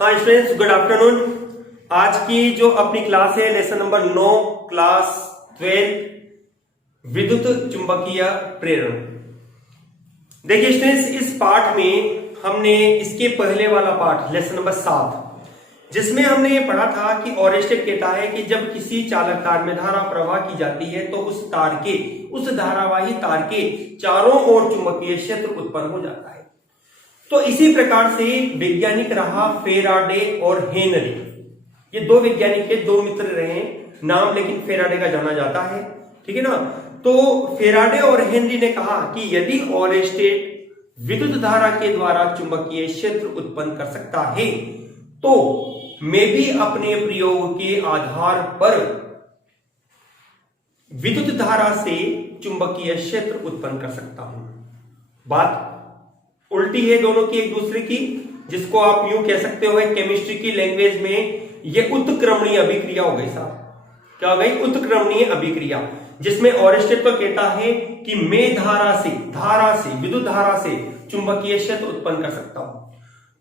हाँ students, good afternoon. आज की जो अपनी क्लास है लेसन नंबर 9 क्लास 12 विद्युत चुंबकीय प्रेरण। देखिए स्टूडेंट्स, इस पाठ में हमने इसके पहले वाला पाठ लेसन नंबर 7 जिसमें हमने ये पढ़ा था कि ओरेस्टेड कहता है कि जब किसी चालक तार में धारा प्रवाह की जाती है तो उस धारावाही तार के चारों ओर चुंबकीय क्षेत्र उत्पन्न हो जाता है। तो इसी प्रकार से वैज्ञानिक रहा फेराडे और हेनरी। ये दो वैज्ञानिक के दो मित्र रहे, नाम लेकिन फेराडे का जाना जाता है, ठीक है ना। तो फेराडे और हेनरी ने कहा कि यदि ओरेस्टेड विद्युत धारा के द्वारा चुंबकीय क्षेत्र उत्पन्न कर सकता है तो मैं भी अपने प्रयोग के आधार पर विद्युत धारा से चुंबकीय क्षेत्र उत्पन्न कर सकता हूं। बात उल्टी है दोनों की एक दूसरे की, जिसको आप यूं कह सकते हो केमिस्ट्री की लैंग्वेज में ये उत्क्रमणीय अभिक्रिया हो गई साहब। क्या हो गई? उत्क्रमणीय अभिक्रिया, जिसमें ओरेस्टेड तो कहता है कि मैं विद्युत धारा से चुंबकीय क्षेत्र उत्पन्न कर सकता हूं,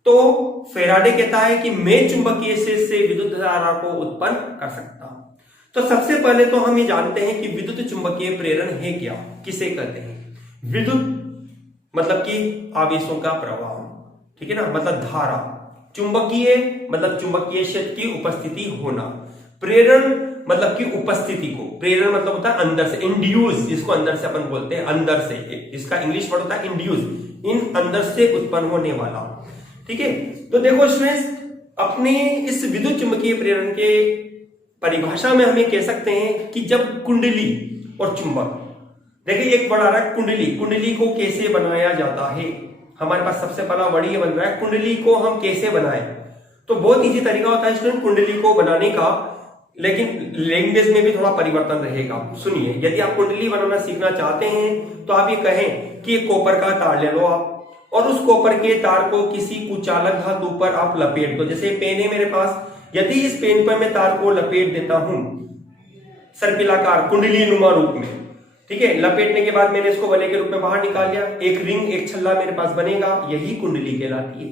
तो फेराडे कहता है कि मैं चुंबकीय क्षेत्र से विद्युत धारा को उत्पन्न कर सकता हूं। तो सबसे पहले तो हम ये जानते हैं कि विद्युत चुंबकीय प्रेरण है क्या, किसे कहते हैं। विद्युत मतलब कि आवेशों का प्रवाह, ठीक है ना, मतलब धारा। चुंबकीय मतलब चुंबकीय क्षेत्र की उपस्थिति होना। प्रेरण मतलब कि उपस्थिति को, प्रेरण मतलब होता है अंदर से, इंड्यूस, जिसको अंदर से अपन बोलते हैं, अंदर से, इसका इंग्लिश वर्ड होता है इंड्यूस, इन अंदर से उत्पन्न होने वाला, ठीक है। तो देखो स्टूडेंट्स, अपने इस विद्युत चुंबकीय प्रेरण के परिभाषा में हमें कह सकते हैं कि जब कुंडली और चुंबक, देखिए एक वर्ड आ रहा है कुंडली। कुंडली को कैसे बनाया जाता है, हमारे पास सबसे पहला वर्ड ये बन रहा है कुंडली को हम कैसे बनाएं। तो बहुत इजी तरीका होता है स्टूडेंट कुंडली को बनाने का, लेकिन लैंग्वेज में भी थोड़ा परिवर्तन रहेगा। सुनिए, यदि आप कुंडली बनाना सीखना चाहते हैं तो आप ये कहें कि एक कॉपर का तार ले लो आप, और उस कॉपर के तार को किसी कुचालक धातु पर आप लपेट दो। जैसे पेन है मेरे पास, यदि इस पेन पर मैं तार को लपेट देता हूं सर्पिलाकार कुंडली नुमा रूप में, ठीक है, लपेटने के बाद मैंने इसको वलय के रूप में बाहर निकाल लिया, एक रिंग एक छल्ला मेरे पास बनेगा, यही कुंडली कहलाती है,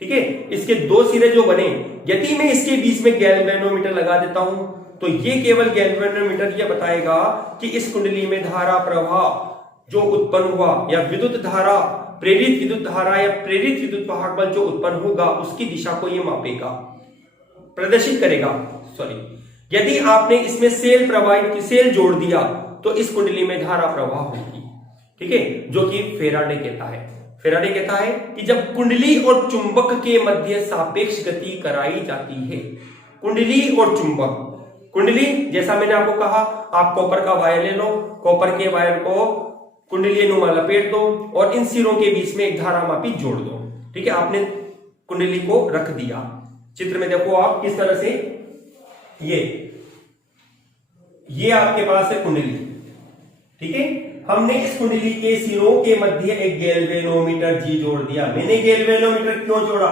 ठीक है। इसके दो सिरे जो बने, यदि मैं इसके बीच में गैल्वेनोमीटर लगा देता हूं तो ये केवल गैल्वेनोमीटर यह बताएगा कि इस कुंडली में धारा प्रवाह जो उत्पन्न हुआ, या विद्युत धारा, प्रेरित विद्युत धारा या प्रेरित विद्युत वाहक बल जो उत्पन्न होगा उसकी दिशा को यह मापेगा, प्रदर्शित करेगा। सॉरी, यदि आपने इसमें सेल जोड़ दिया तो इस कुंडली में धारा प्रवाह होगी, ठीक है, जो कि फेराडे कहता है। फेराडे कहता है कि जब कुंडली और चुंबक के मध्य सापेक्ष गति कराई जाती है, कुंडली और चुंबक, कुंडली जैसा मैंने आपको कहा, आप कॉपर का वायर ले लो, कॉपर के वायर को कुंडली नुमा लपेट दो और इन सिरों के बीच में एक धारा मापी जोड़ दो, ठीक है। आपने कुंडली को रख दिया, चित्र में देखो आप किस तरह से, ये आपके पास है कुंडली, ठीक है। हमने इस कुंडली के सिरों के मध्य एक गैल्वेनोमीटर जी जोड़ दिया। मैंने गैल्वेनोमीटर क्यों जोड़ा,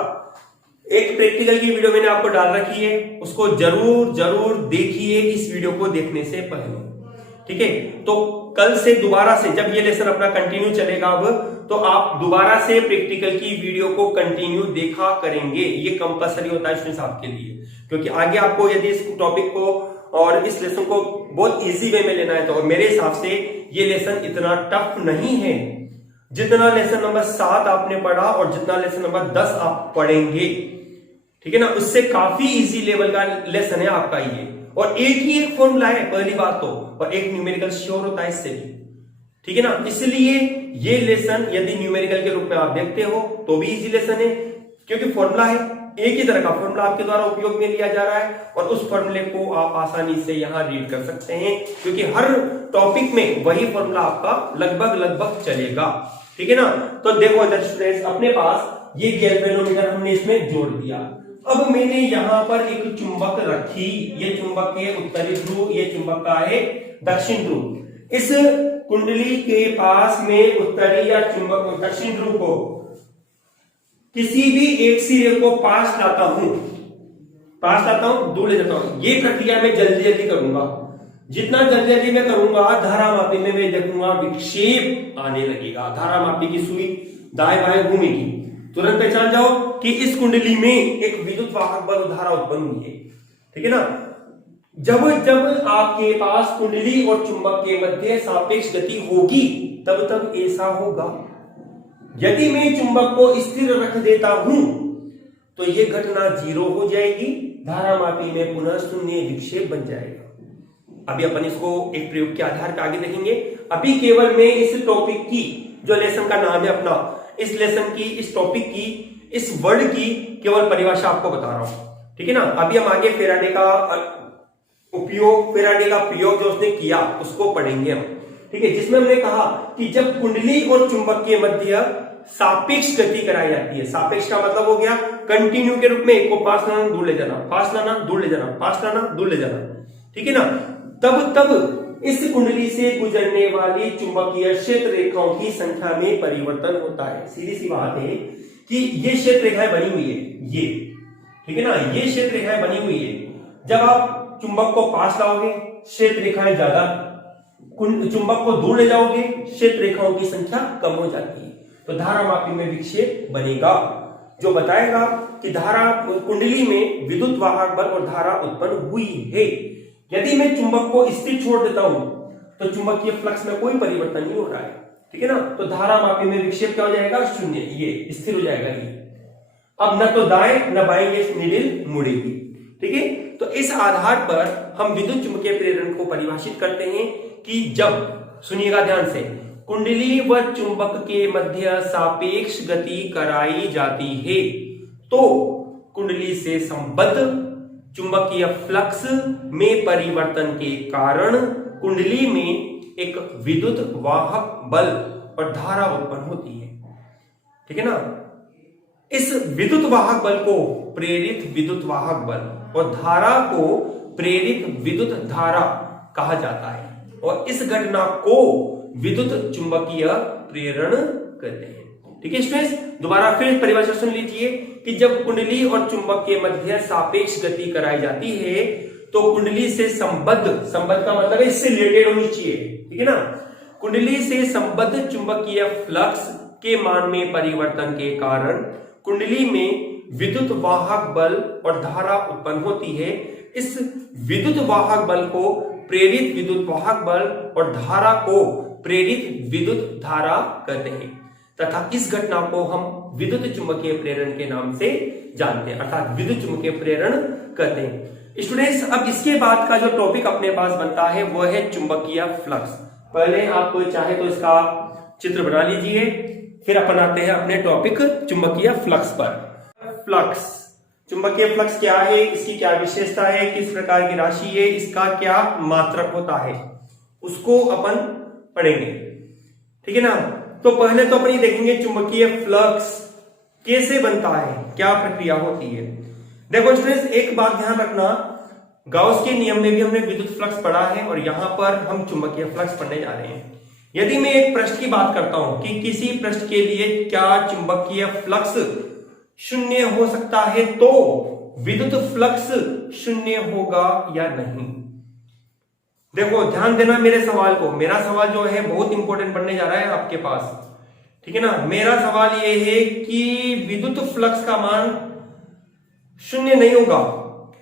एक प्रैक्टिकल की वीडियो मैंने आपको डाल रखी है, उसको जरूर देखिए इस वीडियो को देखने से पहले, ठीक है। तो कल से दोबारा से जब ये लेसन अपना कंटिन्यू चलेगा अब, तो आप दोबारा से प्रैक्टिकल की वीडियो को कंटिन्यू देखा करेंगे। ये कंपलसरी होता है स्टूडेंट्स आपके लिए, क्योंकि आगे आपको यदि इस टॉपिक को और इस लेसन को बहुत इजी वे में लेना है तो मेरे हिसाब से ये लेसन इतना टफ नहीं है जितना लेसन नंबर 7 आपने पढ़ा और जितना लेसन नंबर 10 आप पढ़ेंगे, ठीक है ना। उससे काफी इजी लेवल का लेसन है आपका ये, और एक फॉर्मूला है पहली बात तो, और एक न्यूमेरिकल श्योर होता है इससे भी, ठीक है ना। इसलिए ये लेसन यदि न्यूमेरिकल के रूप में आप देखते हो तो भी इजी लेसन है, क्योंकि फॉर्मूला है, एक ही तरह का फॉर्मूला आपके द्वारा उपयोग में लिया जा रहा है, और उस फॉर्मूले को आप आसानी से यहां रीड कर सकते हैं, क्योंकि हर टॉपिक में वही फॉर्मूला आपका लगभग चलेगा, ठीक है ना। तो देखो इधर स्टूडेंट्स, अपने पास ये गैल्वेनोमीटर हमने इसमें जोड़ दिया। अब मैंने यहां पर एक चुंबक रखी, ये चुंबक है उत्तरी ध्रुव, ये चुंबक का है दक्षिण ध्रुव। इस कुंडली के पास में उत्तरी या चुंबक दक्षिण ध्रुव को किसी भी एक सिरे को पास लाता हूं, दूर ले जाता हूं। ये प्रक्रिया मैं जल्दी करूंगा, जितना जल्दी मैं करूंगा धारा मापी में मैं देखूंगा विक्षेप आने लगेगा, धारा मापी की सुई दाएं बाएं घूमेगी, तुरंत पहचान जाओ कि इस कुंडली में एक विद्युत वाहक बल और धारा उत्पन्न हुई है। ठीक है ना। जब जब आपके पास कुंडली और चुंबक के मध्य सापेक्ष गति होगी तब तब ऐसा होगा। यदि मैं चुंबक को स्थिर रख देता हूं तो यह घटना 0 हो जाएगी, धारामापी में पुनः शून्य विक्षेप बन जाएगा। अभी अपन इसको एक प्रयोग के आधार पर आगे देखेंगे। अभी केवल मैं इस टॉपिक की, जो लेसन का नाम है अपना, इस लेसन की, इस टॉपिक की, इस वर्ड की केवल परिभाषा आपको बता रहा हूं। ठीक है ना। अभी हम आगे फेराडे का उपयोग, फेराडे का प्रयोग जो उसने किया उसको पढ़ेंगे हम। ठीक है। जिसमें हमने कहा कि जब कुंडली और चुंबक के मध्य सापेक्ष गति कराई जाती है, सापेक्ष का मतलब हो गया कंटिन्यू के रूप में, एक को पास लाना दूर ले जाना, पास लाना दूर ले जाना, पास लाना दूर ले जाना। ठीक है ना। तब इस कुंडली से गुजरने वाली चुंबकीय क्षेत्र रेखाओं की संख्या में परिवर्तन होता है। सीधी सी बात है कि ये क्षेत्र रेखाएं बनी हुई है, ये, ठीक है ना, ये क्षेत्र रेखाएं बनी हुई है। जब आप चुंबक को पास लाओगे क्षेत्र रेखाएं ज्यादा, चुंबक को दूर ले जाओगे क्षेत्र रेखाओं की संख्या कम हो जाती है। तो धारामापी में विक्षेप बनेगा जो बताएगा कि धारा कुंडली में विद्युत वाहक बल और धारा उत्पन्न हुई है। यदि मैं चुंबक को स्थिर छोड़ देता हूं तो चुंबकीय फ्लक्स में कोई परिवर्तन नहीं हो रहा है। ठीक है ना। तो धारामापी में विक्षेप क्या हो जाएगा? शून्य, ये स्थिर हो जाएगा ये। अब न तो दाएं न बाएं ये नीडल मुड़ेगी। ठीक है। तो इस आधार पर हम विद्युत चुंबकीय प्रेरण को परिभाषित करते हैं कि जब, सुनिएगा ध्यान से, कुंडली व चुंबक के मध्य सापेक्ष गति कराई जाती है तो कुंडली से संबद्ध चुंबकीय फ्लक्स में परिवर्तन के कारण कुंडली में एक विद्युत वाहक बल और धारा उत्पन्न होती है। ठीक है ना। इस विद्युत वाहक बल को प्रेरित विद्युत वाहक बल और धारा को प्रेरित विद्युत धारा कहा जाता है और इस घटना को विद्युत चुंबकीय प्रेरण कहते हैं। ठीक है स्टूडेंट्स, दोबारा फिर परिभाषा सुन लीजिए कि जब कुंडली और चुंबक के मध्य सापेक्ष गति कराई जाती है तो कुंडली से संबद्ध, संबद्ध का मतलब है इससे रिलेटेड होनी चाहिए। ठीक है ना। कुंडली से संबद्ध चुंबकीय फ्लक्स के मान में परिवर्तन के कारण कुंडली में विद्युत वाहक बल और धारा उत्पन्न होती है। इस विद्युत वाहक बल को प्रेरित विद्युत वाहक बल और धारा को प्रेरित विद्युत धारा कहते हैं तथा इस घटना को हम विद्युत चुंबकीय प्रेरण के नाम से जानते हैं, अर्थात विद्युत चुंबकीय प्रेरण कहते हैं। स्टूडेंट्स, अब इसके बाद का जो टॉपिक अपने पास बनता है वो है चुंबकीय फ्लक्स। पहले आप कोई चाहे तो इसका चित्र बना लीजिए, फिर अपन आते हैं अपने टॉपिक चुंबकीय फ्लक्स पर। फ्लक्स, चुंबकीय फ्लक्स क्या है, इसकी क्या विशेषता है, किस प्रकार की राशि है, इसका क्या मात्रक होता है, उसको अपन पढ़ेंगे। ठीक है ना। तो पहले तो अपन ये देखेंगे चुंबकीय फ्लक्स कैसे बनता है, क्या प्रक्रिया होती है। देखो स्टूडेंट्स, एक बात ध्यान रखना, गाउस के नियम में भी हमने विद्युत फ्लक्स पढ़ा है और यहां पर हम चुंबकीय फ्लक्स पढ़ने जा रहे हैं। यदि मैं एक पृष्ठ की बात करता हूं कि किसी पृष्ठ के लिए क्या चुंबकीय फ्लक्स शून्य हो सकता है तो विद्युत फ्लक्स शून्य होगा या नहीं। देखो ध्यान देना मेरे सवाल को, मेरा सवाल जो है बहुत इंपॉर्टेंट बनने जा रहा है आपके पास। ठीक है ना। मेरा सवाल यह है कि विद्युत फ्लक्स का मान शून्य नहीं होगा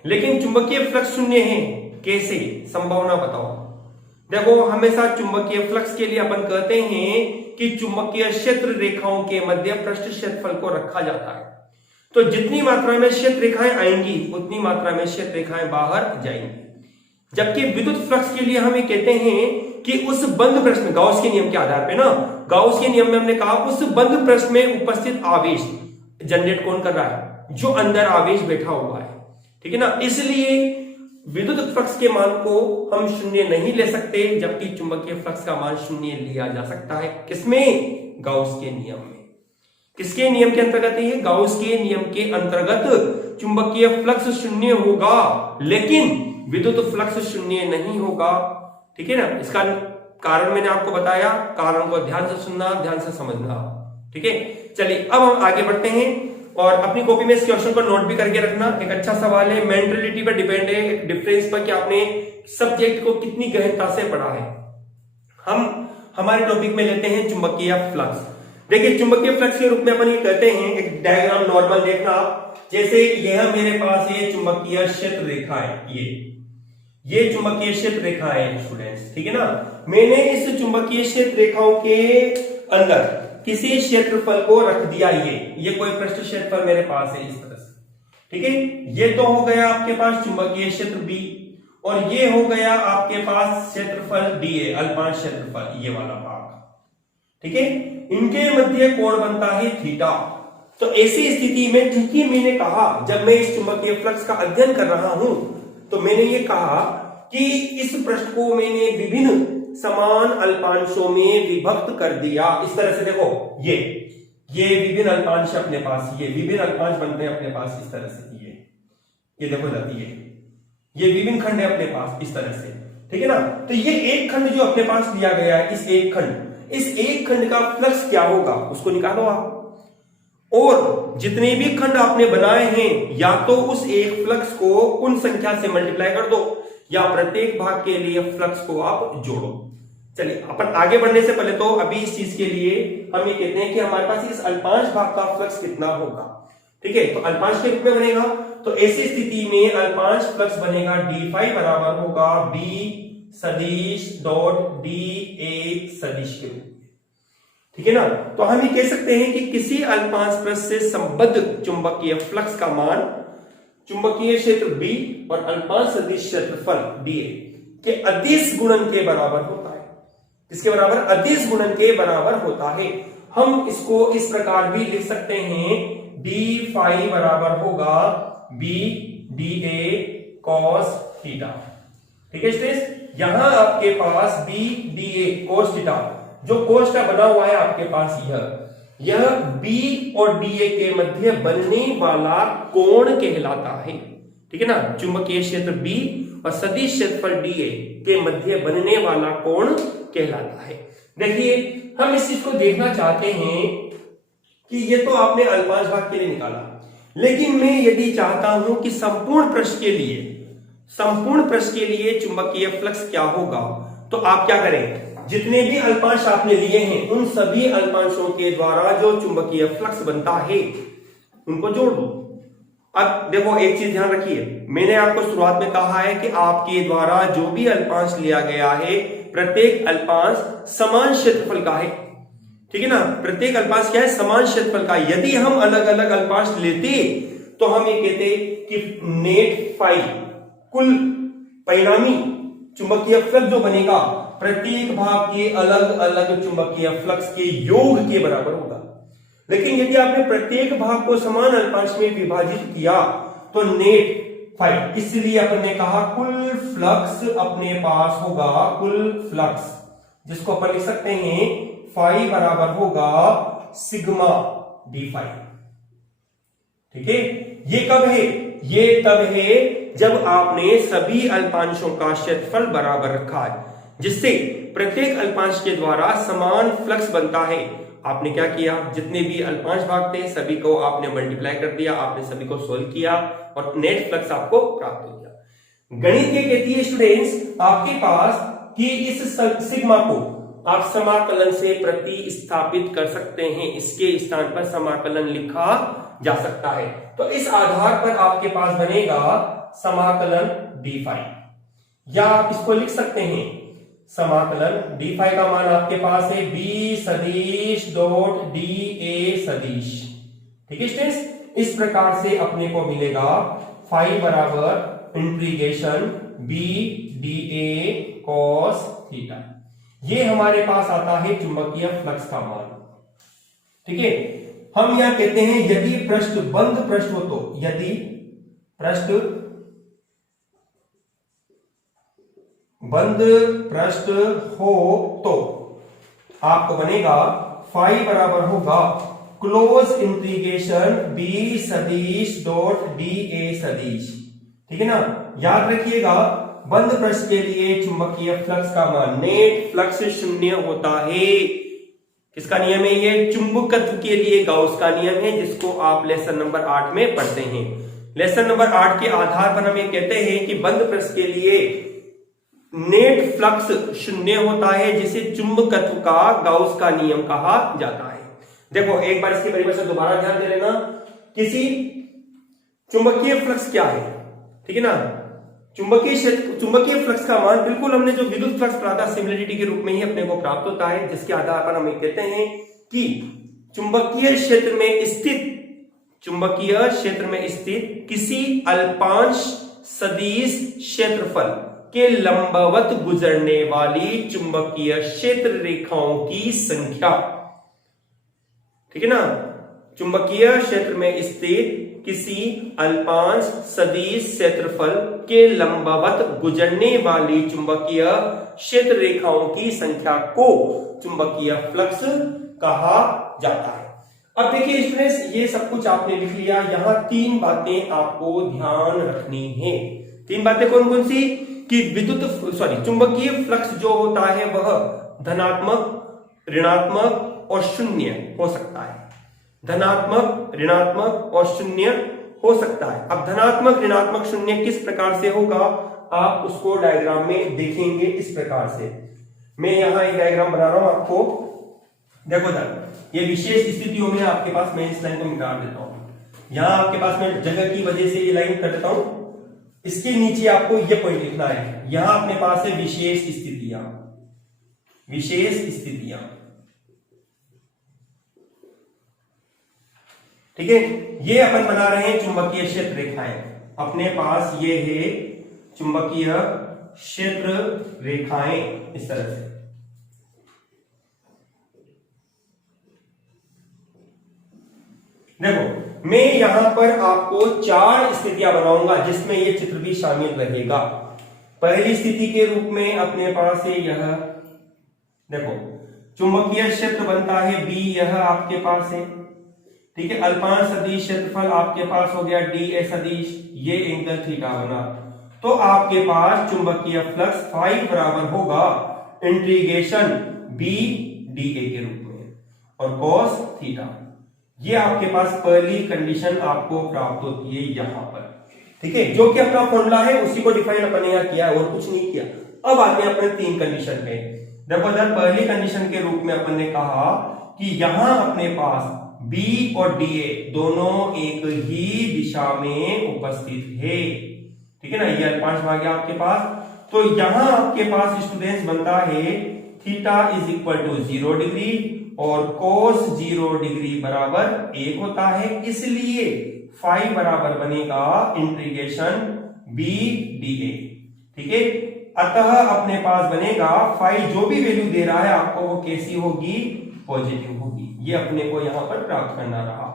लेकिन चुंबकीय फ्लक्स शून्य है, कैसे, संभावना बताओ। देखो हमेशा चुंबकीय फ्लक्स के लिए अपन कहते हैं कि चुंबकीय क्षेत्र रेखाओं के मध्य पृष्ठ क्षेत्रफल को रखा जाता है। तो जितनी मात्रा में क्षेत्र रेखाएं आएंगी उतनी मात्रा में क्षेत्र रेखाएं बाहर जाएंगी। जबकि विद्युत फ्लक्स के लिए हम ये कहते हैं कि उस बंद पृष्ठ में, गाउस के नियम के आधार पे ना, गाउस के नियम में हमने कहा उस बंद पृष्ठ में उपस्थित आवेश जनरेट कौन कर रहा है, जो अंदर आवेश बैठा हुआ है। ठीक है ना। इसलिए विद्युत फ्लक्स के मान को हम शून्य नहीं ले सकते जबकि चुंबकीय फ्लक्स का मान शून्य लिया जा सकता है। किसमें? गाउस के नियम में। किसके नियम के अंतर्गत है ये? गाउस के नियम के अंतर्गत चुंबकीय फ्लक्स शून्य होगा लेकिन विद्युत फ्लक्स शून्य नहीं होगा। ठीक है ना। इसका कारण मैंने आपको बताया, कारण को ध्यान से सुनना, ध्यान से समझना। ठीक है। चलिए अब हम आगे बढ़ते हैं और अपनी कॉपी में इस क्वेश्चन को नोट भी करके रखना। एक अच्छा सवाल है, मेंटलिटी पर डिपेंड है, डिफरेंस पर कि आपने सब्जेक्ट को कितनी गहनता से पढ़ा है। हम हमारे टॉपिक में लेते हैं चुंबकीय फ्लक्स। देखिए चुंबकीय फ्लक्स के रूप में अपन ये कहते हैं, एक डायग्राम नॉर्मल देखना आप, जैसे यह मेरे पास ये चुंबकीय क्षेत्र रेखा है, ये चुंबकीय क्षेत्र रेखा है स्टूडेंट्स, ठीक है ना। मैंने इस चुंबकीय क्षेत्र रेखाओं के अंदर किसी क्षेत्रफल को रख दिया, ये कोई पृष्ठ क्षेत्रफल मेरे पास है इस तरह से, ठीक है। ये तो हो गया आपके पास चुंबकीय क्षेत्र बी, और ये हो गया आपके पास क्षेत्रफल डी है, अल्पांश क्षेत्रफल, ये वाला भाग, ठीक है। इनके मध्य कोण बनता है थीटा। तो ऐसी स्थिति में, ठीक ही मैंने कहा, जब मैं इस चुंबकीय फ्लक्स का अध्ययन कर रहा हूं तो मैंने ये कहा कि इस पृष्ठ को मैंने विभिन्न समान अल्पांशों में विभक्त कर दिया इस तरह से। देखो ये विभिन्न अल्पांश अपने पास, ये विभिन्न अल्पांश बनते हैं अपने पास इस तरह से, ये देखो जाती है, ये विभिन्न खंड है अपने पास इस तरह से, ठीक है ना। तो ये एक खंड जो अपने पास लिया गया है, इस एक खंड का फ्लक्स क्या होगा उसको निकालो आप, और जितने भी खंड आपने बनाए हैं या तो उस एक फ्लक्स को उन संख्या से मल्टीप्लाई कर दो, या प्रत्येक भाग के लिए फ्लक्स को आप जोड़ो। चलिए अपन आगे बढ़ने से पहले तो अभी इस चीज के लिए हम ये कहते हैं कि हमारे पास इस अल्पांश भाग का फ्लक्स कितना होगा, ठीक है। तो अल्पांश के रूप में बनेगा, तो ऐसी स्थिति में अल्पांश फ्लक्स बनेगा डी फाई बराबर होगा बी सदिश डॉट डी ए सदिश के रूप में, ठीक है ना। तो हम ये कह सकते हैं कि किसी अल्पांश पृष्ठ से संबद्ध चुंबकीय फ्लक्स का मान चुंबकीय क्षेत्र बी और अल्पांश सदिश क्षेत्रफल डी ए के अदिश गुणन के बराबर होता है। किसके बराबर? अदिश गुणन के बराबर होता है। हम इसको इस प्रकार भी लिख सकते हैं, डी फाई बराबर होगा B D A cos theta, ठीक है स्टूडेंट्स। यहां आपके पास B D A cos theta, जो कोस का बना हुआ है आपके पास, यह बी और डी ए के मध्य बनने वाला कोण कहलाता है, ठीक है ना। चुंबकीय क्षेत्र बी और सदिश क्षेत्रफल डी ए के मध्य बनने वाला कोण कहलाता है। देखिए हम इस चीज को देखना चाहते हैं कि ये तो आपने अल्पांश भाग के लिए निकाला, लेकिन मैं यदि चाहता हूं कि संपूर्ण पृष्ठ के लिए चुंबकीय फ्लक्स क्या होगा, तो आप क्या करें, जितने भी अल्पांश आपने लिए हैं उन सभी अल्पांशों के द्वारा जो चुंबकीय फ्लक्स बनता है उनको जोड़ दो। अब देखो एक चीज ध्यान रखिए, मैंने आपको शुरुआत में कहा है कि आपके द्वारा जो भी अल्पांश लिया गया है प्रत्येक अल्पांश समान क्षेत्रफल का है, ठीक है ना। प्रत्येक अल्पांश क्या है? समान क्षेत्रफल का। यदि हम अलग अलग अल्पांश लेते तो हम ये कहते कि नेट फाई, कुल परिणामी चुंबकीय फ्लक्स जो बनेगा प्रत्येक भाग के अलग अलग चुंबकीय फ्लक्स के योग के बराबर होगा। लेकिन यदि आपने प्रत्येक भाग को समान अल्पांश में विभाजित किया तो नेट फाई, इसलिए अपन ने कहा कुल फ्लक्स अपने पास होगा, कुल फ्लक्स जिसको अपन लिख सकते हैं फाई बराबर होगा सिग्मा डी फाई, ठीक है। ये कब है? ये तब है जब आपने सभी अल्पांशों का क्षेत्रफल बराबर रखा है, जिससे प्रत्येक अल्पांश के द्वारा समान फ्लक्स बनता है। आपने क्या किया, जितने भी अल्पांश भाग थे सभी को आपने मल्टीप्लाई कर दिया, आपने सभी को सोल्व किया और नेट फ्लक्स आपको प्राप्त हो गया। गणित ये कहती है स्टूडेंट्स आपके पास कि इस सिग्मा को आप समाकलन से प्रतिस्थापित कर सकते हैं, इसके स्थान पर समाकलन लिखा जा सकता है। तो इस आधार पर आपके पास बनेगा समाकलन डी फाई, या आप इसको लिख सकते हैं समाकलन डी फाई का मान आपके पास है बी सदिश डॉट डी ए सदिश, ठीक है स्टूडेंट्स। इस प्रकार से अपने को मिलेगा फाई बराबर integration B D A cos theta. ये हमारे पास आता है चुंबकीय फ्लक्स का मान, ठीक है। हम यह कहते हैं यदि पृष्ठ बंद पृष्ठ हो तो, यदि पृष्ठ बंद पृष्ठ हो तो आपको बनेगा फाई बराबर होगा क्लोज इंटीग्रेशन बी सदिश डॉट डी ए सदिश, ठीक है ना। याद रखिएगा बंद पृष्ठ के लिए चुंबकीय फ्लक्स का मान नेट फ्लक्स शून्य होता है। किसका नियम है ये? चुंबकत्व के लिए गाउस का नियम है, जिसको आप लेसन नंबर 8 में पढ़ते हैं। लेसन नंबर 8 के आधार पर हम ये कहते हैं कि बंद पृष्ठ के लिए नेट फ्लक्स शून्य होता है, जिसे चुंबकत्व का गाउस का नियम कहा जाता है। देखो एक बार इसकी परिभाषा दोबारा ध्यान दे लेना। किसी चुंबकीय फ्लक्स क्या है, ठीक है ना, चुंबकीय फ्लक्स का मान बिल्कुल हमने जो विद्युत फ्लक्स पढ़ा था सिमिलरिटी के रूप में ही अपने को प्राप्त होता है, जिसके आधार पर हम कहते हैं कि चुंबकीय क्षेत्र में स्थित किसी अल्पांश सदिश क्षेत्रफल के लंबवत गुजरने वाली चुंबकीय क्षेत्र रेखाओं की संख्या, ठीक है ना, चुंबकीय क्षेत्र में स्थित किसी अल्पांश सदिश क्षेत्रफल के लंबवत गुजरने वाली चुंबकीय क्षेत्र रेखाओं की संख्या को चुंबकीय फ्लक्स कहा जाता है। अब देखिए स्टूडेंट्स, ये सब कुछ आपने लिख लिया। यहां 3 बातें आपको ध्यान रखनी है। 3 बातें कौन कौन सी? कि चुंबकीय फ्लक्स जो होता है वह धनात्मक, ऋणात्मक और शून्य हो सकता है। धनात्मक, ऋणात्मक और शून्य हो सकता है। अब धनात्मक, ऋणात्मक, शून्य किस प्रकार से होगा आप उसको डायग्राम में देखेंगे इस प्रकार से। मैं यहां एक डायग्राम बना रहा हूं आपको, देखो सर, ये विशेष स्थितियों में आपके पास, मैं इस लाइन को मिटा देता हूं। यहां आपके पास मैं जगह की वजह से ये लाइन कर देता हूं, इसके नीचे आपको ये पॉइंट लिखना है। यहां अपने पास है विशेष स्थितियां, ठीक है। ये अपन बना रहे हैं चुंबकीय क्षेत्र रेखाएं। अपने पास ये है चुंबकीय क्षेत्र रेखाएं इस तरह से। देखो मैं यहां पर आपको 4 स्थितियां बनाऊंगा जिसमें ये चित्र भी शामिल रहेगा। पहली स्थिति के रूप में अपने पास है यह, देखो चुंबकीय क्षेत्र बनता है B, यह आपके पास है, ठीक है। अल्पांश सदिश क्षेत्रफल आपके पास हो गया dA सदिश, ये एंगल थीटा बना। तो आपके पास चुंबकीय फ्लक्स फाई बराबर होगा इंटीग्रेशन B dA के रूप में और cos थीटा। ये आपके पास पहली कंडीशन आपको प्राप्त होती है यहां पर, ठीक है, जो कि अपना फॉर्मूला है उसी को डिफाइन अपन ने यहां किया और कुछ नहीं किया। अब आते हैं अपने 3 कंडीशन पे। देखो सर, पहली कंडीशन के रूप में अपन ने कहा कि यहां अपने पास B और DA दोनों एक ही दिशा में उपस्थित है, ठीक है ना, ये अल्पांश भाग है आपके पास। तो यहां आपके पास स्टूडेंट्स बनता है theta is equal to 0 degree और cos 0 डिग्री बराबर 1 होता है, इसलिए फाई बराबर बनेगा इंटीग्रेशन B dA, ठीक है। अतः अपने पास बनेगा फाई जो भी वैल्यू दे रहा है आपको वो कैसी होगी, पॉजिटिव होगी। ये अपने को यहां पर प्राप्त करना रहा।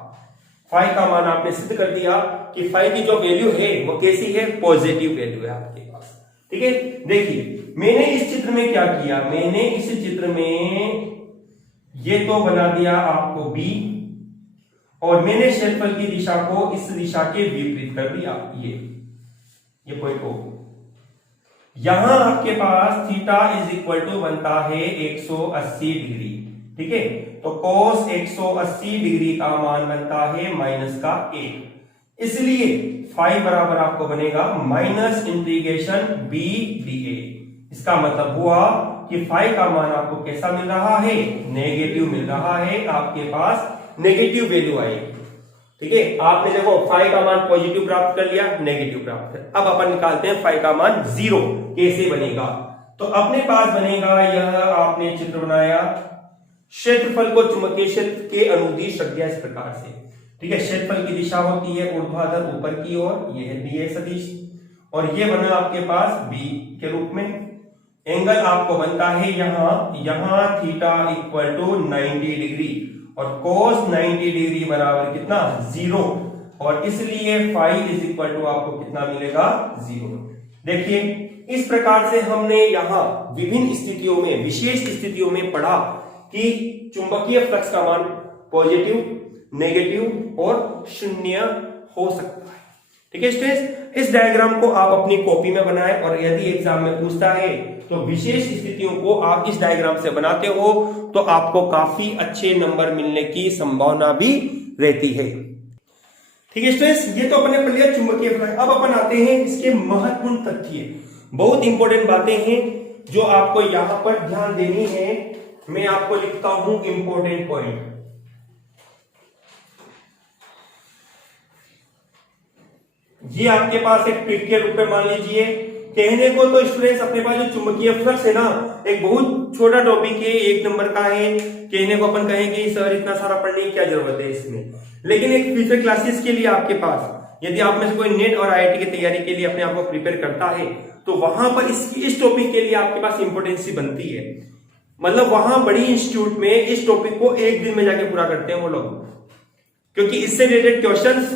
फाई का मान आपने सिद्ध कर दिया कि फाई की जो वैल्यू है वो कैसी है, पॉजिटिव वैल्यू है आपके पास, ठीक है। देखिए मैंने इस चित्र में क्या किया, मैंने इस चित्र में ये तो बना दिया आपको B और मैंने क्षेत्रफल की दिशा को इस दिशा के विपरीत कर दिया, ये पॉइंट को। यहां आपके पास थीटा इज इक्वल टू बनता है 180 डिग्री, ठीक है। तो cos 180 डिग्री का मान बनता है -1, इसलिए फाई बराबर आपको बनेगा माइनस इंटीग्रेशन B dA। इसका मतलब हुआ कि फाई का मान आपको कैसा मिल रहा है, नेगेटिव मिल रहा है, आपके पास नेगेटिव वैल्यू आएगी, ठीक है। आपने देखो फाई का मान पॉजिटिव प्राप्त कर लिया, नेगेटिव प्राप्त है। अब अपन निकालते हैं फाई का मान 0 कैसे बनेगा। तो अपने पास बनेगा यह, आपने चित्र बनाया, क्षेत्रफल को चुंबकीय क्षेत्र के अनुदिश रख दिया इस प्रकार से, ठीक है। क्षेत्रफल की दिशा होती है ऊर्ध्वाधर ऊपर की ओर, यह है dA सदिश, और ये बना आपके पास B के रूप में। एंगल आपको बनता है यहां थीटा इक्वल टू 90 डिग्री और cos 90 डिग्री बराबर कितना, 0, और इसलिए फाई इज इक्वल टू आपको कितना मिलेगा, 0। देखिए इस प्रकार से हमने यहां विभिन्न स्थितियों में, विशेष स्थितियों में पढ़ा कि चुंबकीय फ्लक्स का मान पॉजिटिव, नेगेटिव और शून्य हो सकता है, ठीक है स्टूडेंट्स। इस डायग्राम को आप अपनी कॉपी में बनाएं और यदि एग्जाम में पूछता है तो विशेष स्थितियों को आप इस डायग्राम से बनाते हो तो आपको काफी अच्छे नंबर मिलने की संभावना भी रहती है, ठीक है स्टूडेंट्स। ये तो अपने पढ़ लिया चुंबकीय फ्लक्स। अब अपन आते हैं इसके महत्वपूर्ण तथ्य, बहुत इंपॉर्टेंट बातें हैं जो आपको यहां पर ध्यान देनी है। मैं आपको लिखता हूं इंपॉर्टेंट पॉइंट, ये आपके पास एक ट्रिक के रूप में मान लीजिए। कहने को तो स्टूडेंट्स अपने पास जो चुंबकीय फ्लक्स है ना, एक बहुत छोटा टॉपिक है, 1 नंबर का है। कहने को अपन कहेंगे सर इतना सारा पढ़ने की क्या जरूरत है इसमें, लेकिन एक फ्यूचर क्लासेस के लिए आपके पास, यदि आप में से कोई नेट और आईआईटी की तैयारी के लिए अपने आप को प्रिपेयर करता है, तो वहां पर इस टॉपिक के लिए आपके पास इंपोर्टेंसी बनती है। मतलब वहां बड़ी इंस्टीट्यूट में इस टॉपिक को 1 दिन में जाके पूरा करते हैं वो लोग, क्योंकि इससे रिलेटेड क्वेश्चंस,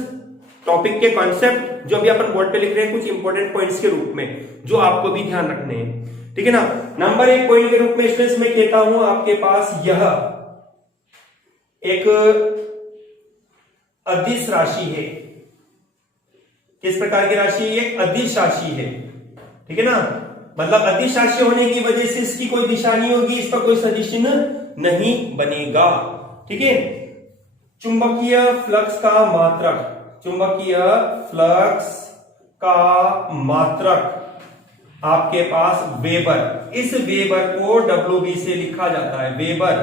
टॉपिक के कॉन्सेप्ट जो अभी अपन बोर्ड पे लिख रहे हैं कुछ इंपॉर्टेंट पॉइंट्स के रूप में, जो आपको भी ध्यान रखने हैं, ठीक है ना। नंबर 1 पॉइंट के रूप में स्टूडेंट्स मैं कहता हूं आपके पास यह एक अदिश राशि है। किस प्रकार की राशि? एक अदिश राशि है, ठीक है ना। मतलब अदिश राशि होने की वजह से इसकी कोई दिशा नहीं होगी, इसका कोई सदिश नहीं बनेगा, ठीक है। चुंबकीय फ्लक्स का मात्रक, चुंबकीय फ्लक्स का मात्रक आपके पास वेबर, इस वेबर को WB से लिखा जाता है, वेबर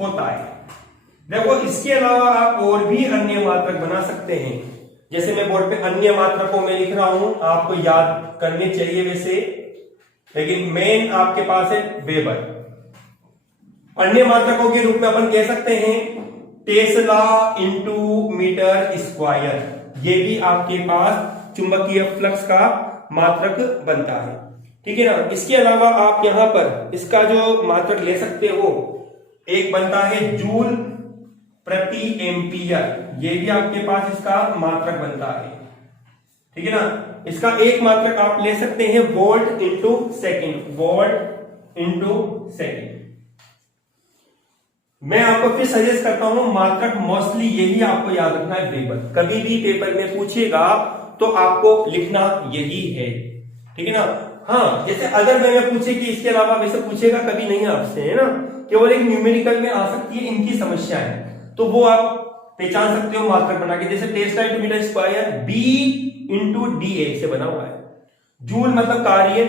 होता है। देखो इसके अलावा आप और भी अन्य मात्रक बना सकते हैं, जैसे मैं बोर्ड पे अन्य मात्रकों में लिख रहा हूं, आपको याद करने चाहिए वैसे, लेकिन मेन आपके पास है वेबर। अन्य मात्रकों के रूप में अपन कह सकते हैं टेस्ला इंटू मीटर स्क्वायर, ये भी आपके पास चुंबकीय फ्लक्स का मात्रक बनता है, ठीक है ना। इसके अलावा आप यहां पर इसका जो मात्रक ले सकते हो, एक बनता है जूल प्रति एम्पियर, ये भी आपके पास इसका मात्रक बनता है, ठीक है ना। इसका एक मात्रक आप ले सकते हैं volt into second, volt into second. मैं आपको फिर सजेस्ट करता हूं मात्रक मोस्टली यही आपको याद रखना है, वेबर। कभी भी पेपर में पूछेगा तो आपको लिखना यही है, ठीक है ना। हाँ, जैसे अगर मैं पूछे कि इसके अलावा वैसे पूछेगा कभी नहीं आपसे, है ना, केवल एक न्यूमेरिकल में आ सकती है इनकी समस्या है, तो वो आप पहचान सकते हो मात्रक बना के, जैसे tesla into metre square B into DA से बना हुआ है। जूल मतलब कार्य,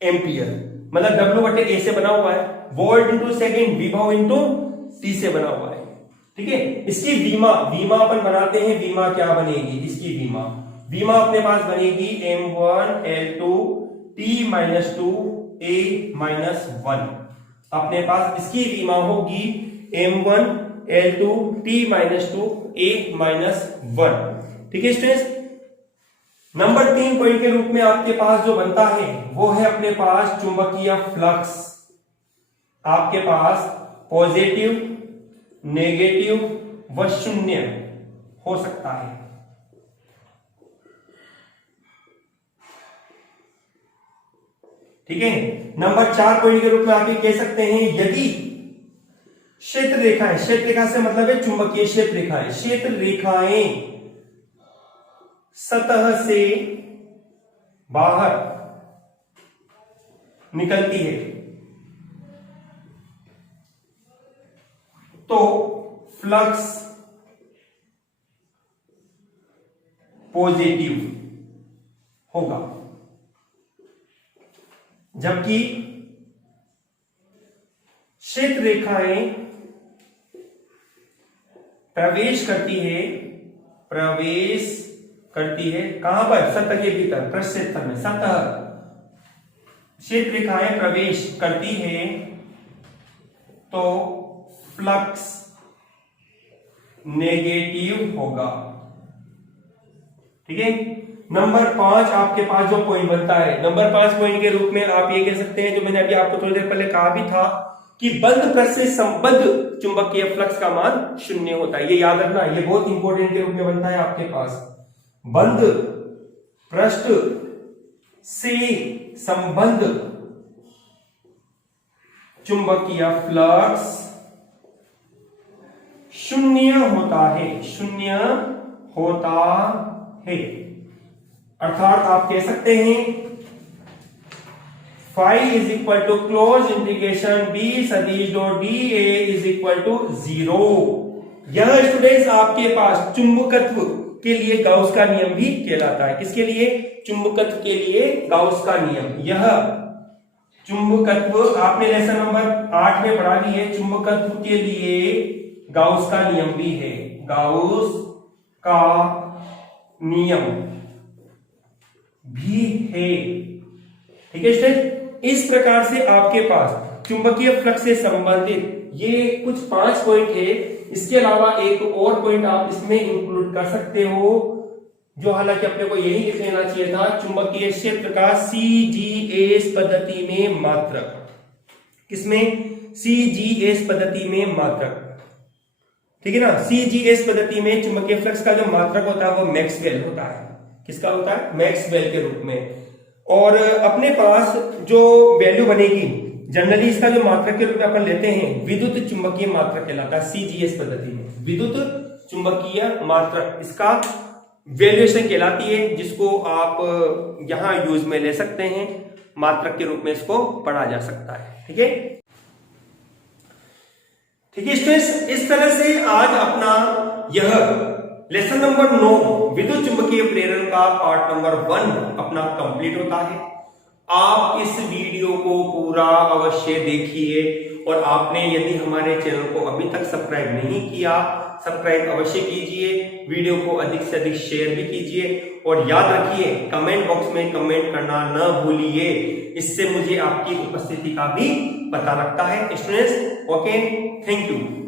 एम्पियर मतलब W/A से बना हुआ है, वोल्ट इंटू सेकेंड विभव इंटू T से बना हुआ है, ठीक है। इसकी वीमा अपन बनाते हैं, वीमा क्या बनेगी? इसकी वीमा अपने पास बनेगी M1L2 T-2 A-1। अपने पास इसकी वीमा होगी M1L2 T-2 A-1, ठीक है स्टूडेंट्स। नंबर 3 पॉइंट के रूप में आपके पास जो बनता है वो है अपने पास चुंबकीय फ्लक्स। आपके पास पॉजिटिव, नेगेटिव व शून्य हो सकता है, ठीक है। नंबर 4 पॉइंट के रूप में आप ये कह सकते हैं यदि क्षेत्र रेखाएं, क्षेत्र रेखा से मतलब है चुंबकीय क्षेत्र रेखाएं, क्षेत्र रेखाएं सतह से बाहर निकलती है तो फ्लक्स पॉजिटिव होगा, जबकि क्षेत्र रेखाएं प्रवेश करती है कहां पर? सतह के भीतर, पृष्ठ क्षेत्र में, सतह क्षेत्र रेखाएं प्रवेश करती है तो फ्लक्स नेगेटिव होगा, ठीक है। नंबर 5 आपके पास जो पॉइंट बनता है, नंबर 5 पॉइंट के रूप में आप ये कह सकते हैं, जो मैंने अभी आपको थोड़ी देर पहले कहा भी था कि बंद पृष्ठ से संबद्ध चुंबकीय फ्लक्स का मान 0 होता है। ये याद रखना, ये बहुत इंपॉर्टेंट के रूप में बनता है आपके पास। बंद पृष्ठ से संबद्ध चुंबकीय फ्लक्स 0 होता है, अर्थात आप कह सकते हैं phi is equal to close integration B सदिश dot DA is equal to 0। यह स्टूडेंट्स आपके पास चुंबकत्व के लिए गाउस का नियम भी कहलाता है। किसके लिए? चुंबकत्व के लिए गाउस का नियम। यह चुंबकत्व आपने लेसन नंबर 8 में पढ़ा भी है, चुंबकत्व के लिए गाउस का नियम भी है, गाउस का नियम भी है। ठीक है स्टूडेंट, इस प्रकार से आपके पास चुंबकीय फ्लक्स से संबंधित ये कुछ 5 पॉइंट है। इसके अलावा एक और पॉइंट आप इसमें इंक्लूड कर सकते हो, जो हालांकि अपने को यही लिख लेना चाहिए था, चुंबकीय क्षेत्र का CGS पद्धति में मात्रक। किसमें? CGS पद्धति में मात्रक। ठीक है ना, CGS पद्धति में चुंबकीय फ्लक्स का जो मात्रक होता है वो मैक्सवेल होता है। किसका होता है? मैक्सवेल के रूप में। और अपने पास जो वैल्यू बनेगी, जनरली इसका जो मात्रक के रूप में अपन लेते हैं, विद्युत चुंबकीय मात्रक कहलाता है CGS पद्धति में। विद्युत चुंबकीय मात्रक इसका वैल्यूएशन कहलाती है, जिसको आप यहां यूज में ले सकते हैं, मात्रक के रूप में इसको पढ़ा जा सकता है। ठीक है, ठीक है स्टूडेंट्स, इस तरह से आज अपना यह लेसन नंबर 9 विद्युत चुंबकीय प्रेरण का पार्ट नंबर 1 अपना कंप्लीट होता है। आप इस वीडियो को पूरा अवश्य देखिए, और आपने यदि हमारे चैनल को अभी तक सब्सक्राइब नहीं किया, सब्सक्राइब अवश्य कीजिए, वीडियो को अधिक से अधिक शेयर भी कीजिए, और याद रखिए कमेंट बॉक्स में कमेंट करना न भूलिए, इससे मुझे आपकी उपस्थिति का भी पता लगता है स्टूडेंट्स। Okay, thank you.